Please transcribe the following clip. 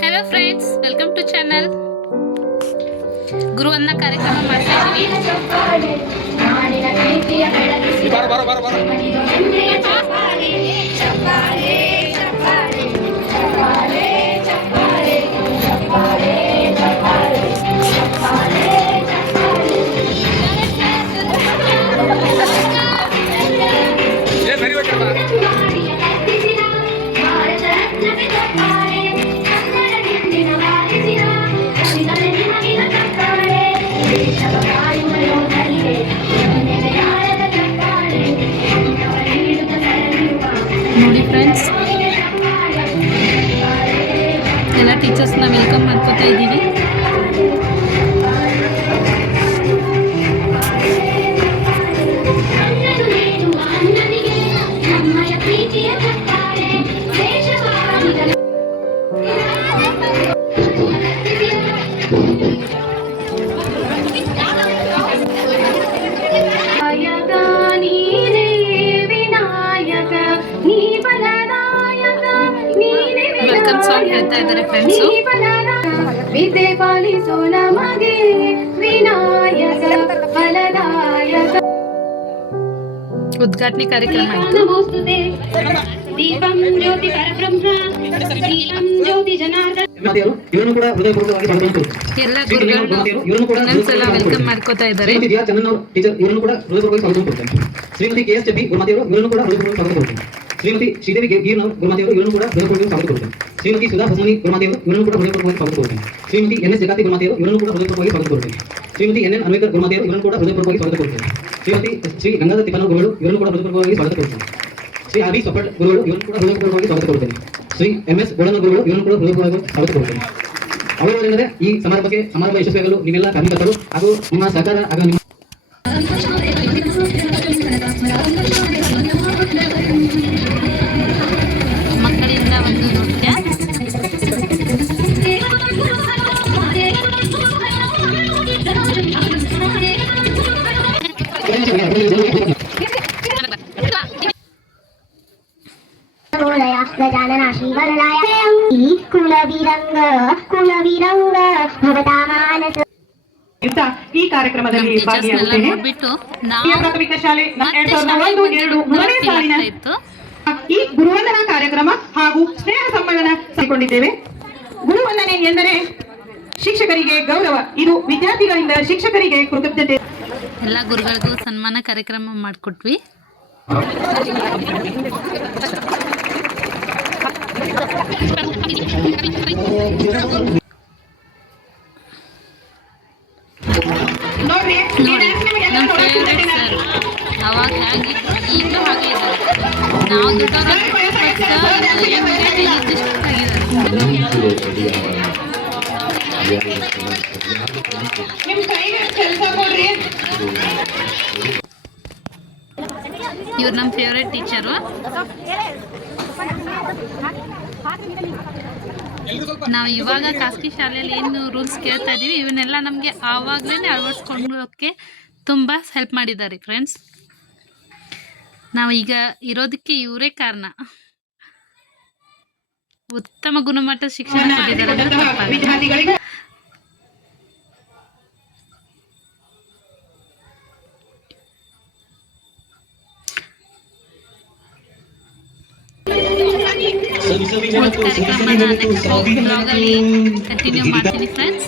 Hello friends, welcome to channel. ಗುರುವಂದನ ಕಾರ್ಯಕ್ರಮ ಮಾಡ್ತಾ ಇದ್ದೀವಿ. ನೋಡಿ ಫ್ರೆಂಡ್ಸ್, ಎಲ್ಲ ಟೀಚರ್ಸ್ನ ವೆಲ್ಕಮ್ ಮಾಡ್ಕೋತಾ ಇದ್ದೀವಿ. ವೆಲ್ಕಮ್ ಸಾಂಗ್ ಹೇಳ್ತಾ ಇದ್ದಾರೆ ಫ್ರೆಂಡ್ಸ್. ವಿದ್ಯೆ ಪಾಲಿಸೋ ನಮಗೆ ವಿನಾಯಕ ಫಲದಾಯಕ. ಉದ್ಘಾಟನೆ ಕಾರ್ಯಕ್ರಮ ಆಯಿತು. ದೀಪಂ ಜ್ಯೋತಿ ಪರಬ್ರಹ್ಮ ನೀಲಂ ಜ್ಯೋತಿ ಜನಾರ್ದನ. ಎಲ್ಲ ಗುರುಗಳು ಇನ್ನೊಂದ್ಸಲ ವೆಲ್ಕಮ್ ಮಾಡ್ಕೋತಾ ಇದ್ದಾರೆ. ಶ್ರೀಮತಿ ಕೆ.ಎಸ್. ಚಬ್ಬಿ ಗುರುಮಾತೆಯವರು ಇವರನ್ನು ಕೂಡ ಹೃದಯಪೂರ್ವಕ ಸ್ವಾಗತ ಕೊಡುತ್ತೇನೆ. ಶ್ರೀಮತಿ ಶ್ರೀದೇವಿ ಗೀರ್ನವ್ ಗುರುಮಾತೆಯವರು ಇವರನ್ನು ಕೂಡ ಹೃದಯಪೂರ್ವಕ ಸ್ವಾಗತ ಕೊಡುತ್ತೇನೆ. ಶ್ರೀಮತಿ ಸುಧಾ ಹೊಸಮನಿ ಗುರುಮಾತೆಯವರು ಇವರನ್ನು ಕೂಡ ಹೃದಯಪೂರ್ವಕವಾಗಿ ಸ್ವಾಗತ ಕೊಡುತ್ತೇನೆ. ಶ್ರೀಮತಿ ಎನ್.ಎಸ್. ಜಗಾತಿ ಗುರುಮಾತೆಯವರು ಇವರನ್ನು ಕೂಡ ಹೃದಯಪೂರ್ವಕವಾಗಿ ಸ್ವಾಗತ ಕೊಡುತ್ತೇನೆ. ಶ್ರೀಮತಿ ಎನ್.ಎನ್. ಅನ್ವೇಕರ್ ಗುರುಮಾತೆಯವರು ಇವರನ್ನು ಕೂಡ ಹೃದಯಪೂರ್ವಕವಾಗಿ ಸ್ವಾಗತ ಕೊಡುತ್ತೇನೆ. ಶ್ರೀಮತಿ ಶ್ರೀ ಗಂಗಾಧರ ತಿಪ್ಪನ ಗುರುಗಳು ಇವರನ್ನು ಕೂಡ ಹೃದಯಪೂರ್ವಕವಾಗಿ ಸ್ವಾಗತ ಕೊಡುತ್ತೇನೆ. ಶ್ರೀ ಆರ್.ಬಿ. ಸೊಪ್ಪಟ್ ಗುರುಗಳು ಇವರನ್ನು ಕೂಡ ಹೃದಯಪೂರ್ವಕವಾಗಿ ಸ್ವಾಗತ ಕೊಡುತ್ತೇನೆ. ಶ್ರೀ ಎಂ.ಎಸ್. ಗೋಳನ ಗುರುಗಳು ಇವರನ್ನು ಕೂಡ ಹೃದಯಪೂರ್ವಕವಾಗಿ ಸ್ವಾಗತ ಕೊಡುತ್ತೇನೆ. ಅವರವರೆಲ್ಲದೆ ಈ ಸಮಾರಂಭ ಯಶಸ್ವಿಯಾಗಲು ನಿಮ್ಮೆಲ್ಲ ಕಾರ್ಯಕರ್ತರು ಹಾಗೂ ನಿಮ್ಮ ಸಹಕಾರ ಹಾಗೂ ನಿಮ್ಮ ಮಕ್ಕಳಿಂದ ಒಂದು ನೃತ್ಯ. ಗಜಾನನ ಶ್ರೀವರದಾಯ ಕುಲವಿರಂಗ ಭವತಾಮಾನಸ. ಈ ಕಾರ್ಯಕ್ರಮದಲ್ಲಿ ಭಾಗಿಯಾಗುತ್ತೇನೆ. ಪ್ರಾಥಮಿಕ ಶಾಲೆ 2001-2 ಸಾಲಿನ ಈ ಗುರುವಂದನಾ ಕಾರ್ಯಕ್ರಮ ಹಾಗೂ ಸ್ನೇಹ ಸಮ್ಮೇಳನ ಸೇರಿಕೊಂಡಿದ್ದೇವೆ. ಗುರುವಂದನೆ ಎಂದರೆ ಶಿಕ್ಷಕರಿಗೆ ಗೌರವ. ಇದು ವಿದ್ಯಾರ್ಥಿಗಳಿಂದ ಶಿಕ್ಷಕರಿಗೆ ಕೃತಜ್ಞತೆ. ಎಲ್ಲ ಗುರುಗಳಿಗೂ ಸನ್ಮಾನ ಕಾರ್ಯಕ್ರಮ ಮಾಡಿಕೊಟ್ವಿ. ನೋಡ್ರಿ, ನಮ್ಮ ಫೇವ್ರೆಟ್ ಸರ್ ಅವಾಗ ಹೇಗಿದ್ರು ಈಗಲೂ ಹಾಗೆ ಇದ್ದಾರೆ. ನಾವು ನಿಮ್ ಕೈಗೆ ಕೆಲಸ ಕೊಡ್ರಿ. ಇವ್ರು ನಮ್ಮ ಫೇವ್ರೆಟ್ ಟೀಚರು. ನಾವು ಇವಾಗ ಖಾಸಗಿ ಶಾಲೆಯಲ್ಲಿ ಏನು ರೂಲ್ಸ್ ಕೇಳ್ತಾ ಇದ್ದೀವಿ ಇವನ್ನೆಲ್ಲ ನಮಗೆ ಆವಾಗಲೇ ಅಳವಡಿಸ್ಕೊಳ್ಳೋಕ್ಕೆ ತುಂಬ ಹೆಲ್ಪ್ ಮಾಡಿದ್ದಾರೆ ಫ್ರೆಂಡ್ಸ್. ನಾವು ಈಗ ಇರೋದಕ್ಕೆ ಇವರೇ ಕಾರಣ. ಉತ್ತಮ ಗುಣಮಟ್ಟದ ಶಿಕ್ಷಣ ಕೊಟ್ಟಿದ್ದಾರೆ ಅಂದ್ರೆ ತಪ್ಪಾಗಲ್ಲ. ಕಾರ್ಯಕ್ರಮನ ನೆಕ್ಸ್ಟ್ ಬ್ಲಾಗಲ್ಲಿ ಕಂಟಿನ್ಯೂ ಮಾಡ್ತೀನಿ ಫ್ರೆಂಡ್ಸ್.